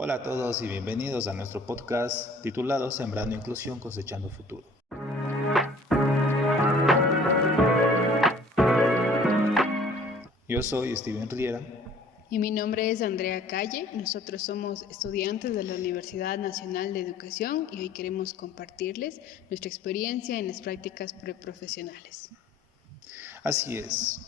Hola a todos y bienvenidos a nuestro podcast titulado Sembrando Inclusión, Cosechando Futuro. Yo soy Steven Riera. Y mi nombre es Andrea Calle. Nosotros somos estudiantes de la Universidad Nacional de Educación y hoy queremos compartirles nuestra experiencia en las prácticas preprofesionales. Así es.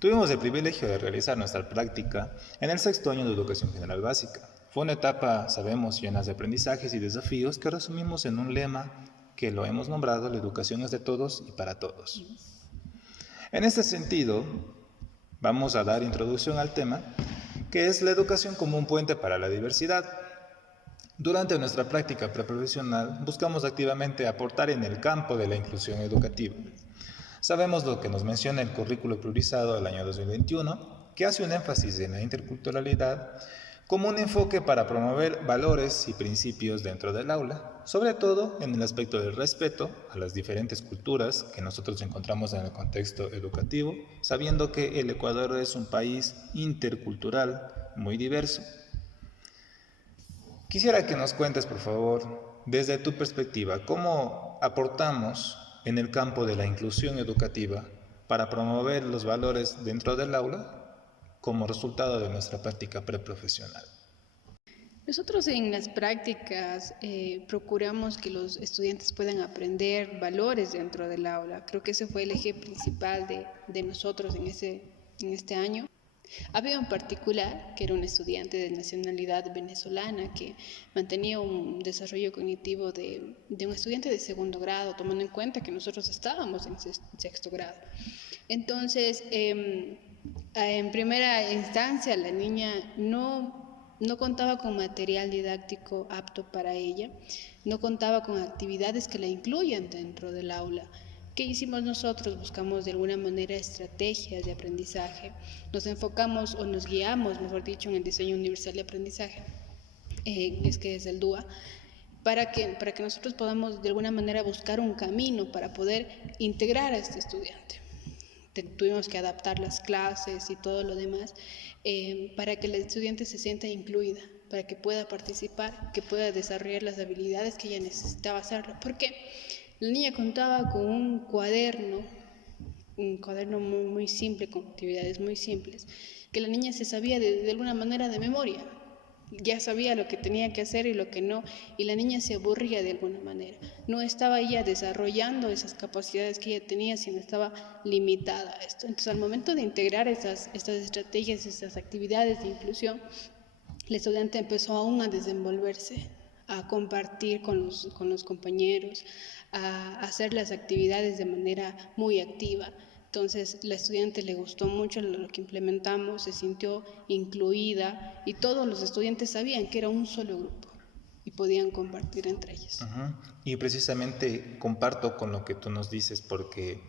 Tuvimos el privilegio de realizar nuestra práctica en el sexto año de Educación General Básica. Fue una etapa, sabemos, llena de aprendizajes y desafíos que resumimos en un lema que lo hemos nombrado: la educación es de todos y para todos. En este sentido, vamos a dar introducción al tema, que es la educación como un puente para la diversidad. Durante nuestra práctica preprofesional buscamos activamente aportar en el campo de la inclusión educativa. Sabemos lo que nos menciona el currículo priorizado del año 2021, que hace un énfasis en la interculturalidad como un enfoque para promover valores y principios dentro del aula, sobre todo en el aspecto del respeto a las diferentes culturas que nosotros encontramos en el contexto educativo, sabiendo que el Ecuador es un país intercultural muy diverso. Quisiera que nos cuentes, por favor, desde tu perspectiva, cómo aportamos en el campo de la inclusión educativa para promover los valores dentro del aula como resultado de nuestra práctica preprofesional. Nosotros en las prácticas procuramos que los estudiantes puedan aprender valores dentro del aula. Creo que ese fue el eje principal de nosotros en este año. Había un particular que era un estudiante de nacionalidad venezolana que mantenía un desarrollo cognitivo de un estudiante de segundo grado, tomando en cuenta que nosotros estábamos en sexto grado. Entonces, en primera instancia, la niña no contaba con material didáctico apto para ella, no contaba con actividades que la incluyan dentro del aula. ¿Qué hicimos nosotros? Buscamos de alguna manera estrategias de aprendizaje, nos enfocamos o nos guiamos, mejor dicho, en el diseño universal de aprendizaje, que es el DUA, para que nosotros podamos de alguna manera buscar un camino para poder integrar a este estudiante. Tuvimos que adaptar las clases y todo lo demás para que el estudiante se sienta incluida, para que pueda participar, que pueda desarrollar las habilidades que ella necesitaba hacerlo. Porque la niña contaba con un cuaderno muy, muy simple, con actividades muy simples, que la niña se sabía de alguna manera de memoria. Ya sabía lo que tenía que hacer y lo que no, y la niña se aburría de alguna manera. No estaba ella desarrollando esas capacidades que ella tenía, sino estaba limitada a esto. Entonces, al momento de integrar estas estrategias, estas actividades de inclusión, el estudiante empezó aún a desenvolverse, a compartir con los compañeros, a hacer las actividades de manera muy activa. Entonces, la estudiante le gustó mucho lo que implementamos, se sintió incluida y todos los estudiantes sabían que era un solo grupo y podían compartir entre ellos. Y precisamente comparto con lo que tú nos dices, porque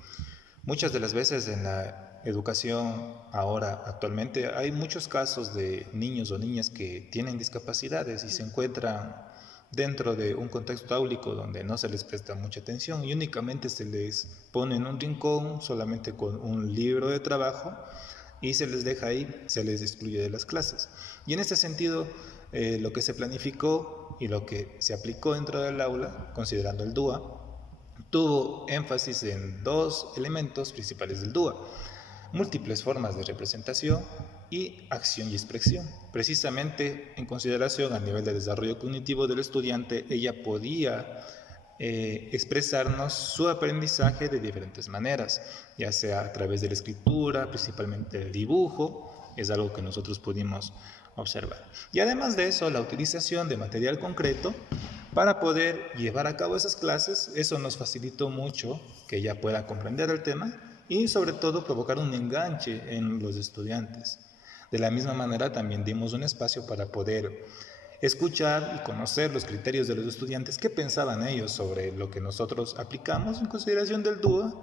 muchas de las veces en la educación ahora, actualmente, hay muchos casos de niños o niñas que tienen discapacidades y se encuentran dentro de un contexto áulico donde no se les presta mucha atención y únicamente se les pone en un rincón solamente con un libro de trabajo y se les deja ahí, se les excluye de las clases. Y en este sentido, lo que se planificó y lo que se aplicó dentro del aula, considerando el DUA, tuvo énfasis en dos elementos principales del DUA: múltiples formas de representación y acción y expresión. Precisamente en consideración al nivel de desarrollo cognitivo del estudiante, ella podía expresarnos su aprendizaje de diferentes maneras, ya sea a través de la escritura, principalmente el dibujo, es algo que nosotros pudimos observar. Y además de eso, la utilización de material concreto para poder llevar a cabo esas clases. Eso nos facilitó mucho que ella pueda comprender el tema y sobre todo provocar un enganche en los estudiantes. De la misma manera también dimos un espacio para poder escuchar y conocer los criterios de los estudiantes, qué pensaban ellos sobre lo que nosotros aplicamos en consideración del DUA,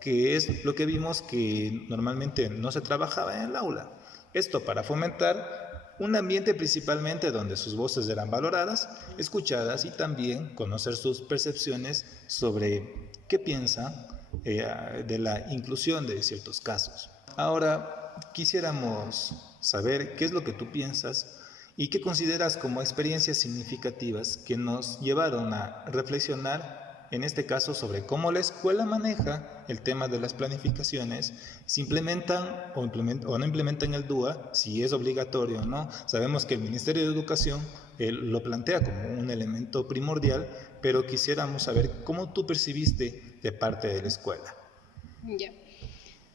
que es lo que vimos que normalmente no se trabajaba en el aula. Esto para fomentar un ambiente principalmente donde sus voces eran valoradas, escuchadas y también conocer sus percepciones sobre qué piensan de la inclusión de ciertos casos. Ahora, quisiéramos saber qué es lo que tú piensas y que consideras como experiencias significativas que nos llevaron a reflexionar, en este caso, sobre cómo la escuela maneja el tema de las planificaciones, si implementan o no implementan el DUA, si es obligatorio o no. Sabemos que el Ministerio de Educación lo plantea como un elemento primordial, pero quisiéramos saber cómo tú percibiste de parte de la escuela. Ya.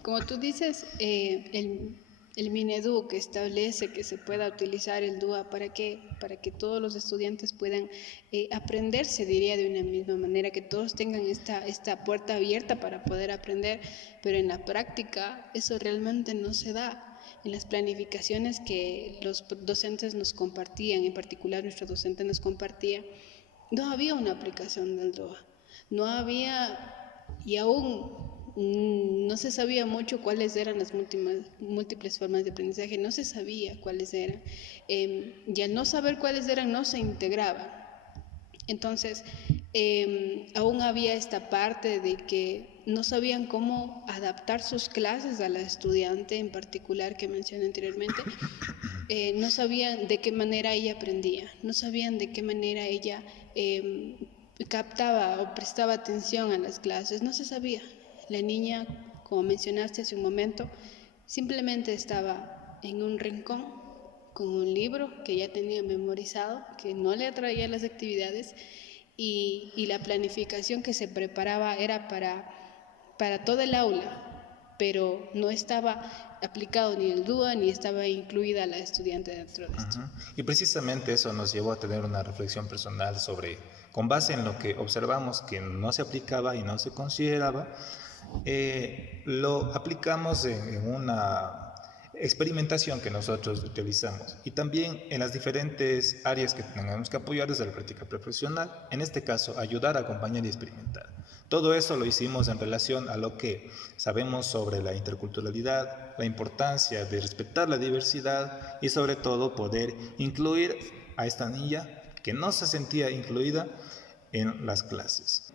Como tú dices, el Minedu que establece que se pueda utilizar el DUA para que todos los estudiantes puedan aprender, se diría de una misma manera, que todos tengan esta puerta abierta para poder aprender, pero en la práctica eso realmente no se da. En las planificaciones que los docentes nos compartían, en particular nuestro docente nos compartía, no había una aplicación del DUA, no había, y aún no se sabía mucho cuáles eran las múltiples formas de aprendizaje, no se sabía cuáles eran, y al no saber cuáles eran no se integraban. Entonces, aún había esta parte de que no sabían cómo adaptar sus clases a la estudiante en particular que mencioné anteriormente. No sabían de qué manera ella aprendía, no sabían de qué manera ella captaba o prestaba atención a las clases, no se sabía. La niña, como mencionaste hace un momento, simplemente estaba en un rincón con un libro que ya tenía memorizado, que no le atraía las actividades, y la planificación que se preparaba era para todo el aula, pero no estaba aplicado ni el DUA ni estaba incluida la estudiante dentro de esto. Y precisamente eso nos llevó a tener una reflexión personal sobre, con base en lo que observamos que no se aplicaba y no se consideraba, lo aplicamos en una experimentación que nosotros utilizamos y también en las diferentes áreas que tenemos que apoyar desde la práctica profesional, en este caso ayudar, acompañar y experimentar. Todo eso lo hicimos en relación a lo que sabemos sobre la interculturalidad, la importancia de respetar la diversidad y sobre todo poder incluir a esta niña que no se sentía incluida en las clases.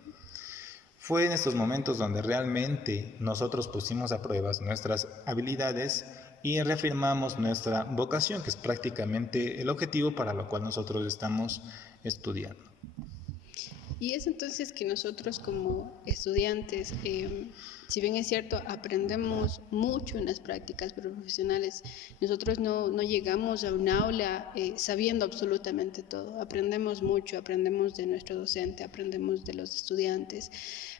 Fue en estos momentos donde realmente nosotros pusimos a prueba nuestras habilidades y reafirmamos nuestra vocación, que es prácticamente el objetivo para lo cual nosotros estamos estudiando. Y es entonces que nosotros como estudiantes, si bien es cierto, aprendemos mucho en las prácticas profesionales, nosotros no llegamos a un aula sabiendo absolutamente todo. Aprendemos mucho, aprendemos de nuestro docente, aprendemos de los estudiantes,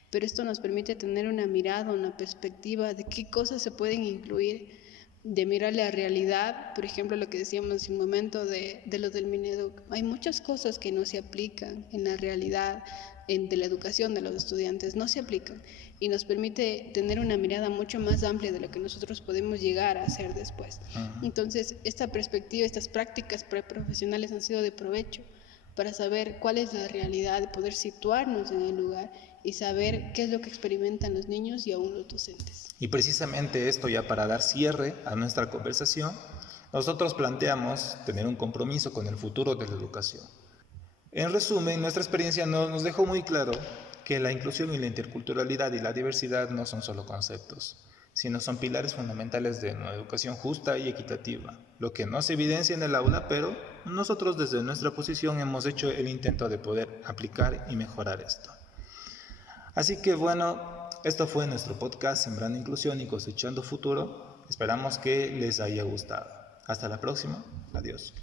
pero esto nos permite tener una mirada, una perspectiva de qué cosas se pueden incluir, de mirar la realidad. Por ejemplo, lo que decíamos hace un momento de lo del Mineduc. Hay muchas cosas que no se aplican en la realidad de la educación de los estudiantes, no se aplican, y nos permite tener una mirada mucho más amplia de lo que nosotros podemos llegar a hacer después. Entonces, esta perspectiva, estas prácticas preprofesionales han sido de provecho para saber cuál es la realidad, de poder situarnos en el lugar y saber qué es lo que experimentan los niños y aún los docentes. Y precisamente esto, ya para dar cierre a nuestra conversación, nosotros planteamos tener un compromiso con el futuro de la educación. En resumen, nuestra experiencia nos dejó muy claro que la inclusión y la interculturalidad y la diversidad no son solo conceptos, sino son pilares fundamentales de una educación justa y equitativa, lo que no se evidencia en el aula, pero nosotros desde nuestra posición hemos hecho el intento de poder aplicar y mejorar esto. Así que bueno, esto fue nuestro podcast Sembrando Inclusión y Cosechando Futuro. Esperamos que les haya gustado. Hasta la próxima. Adiós.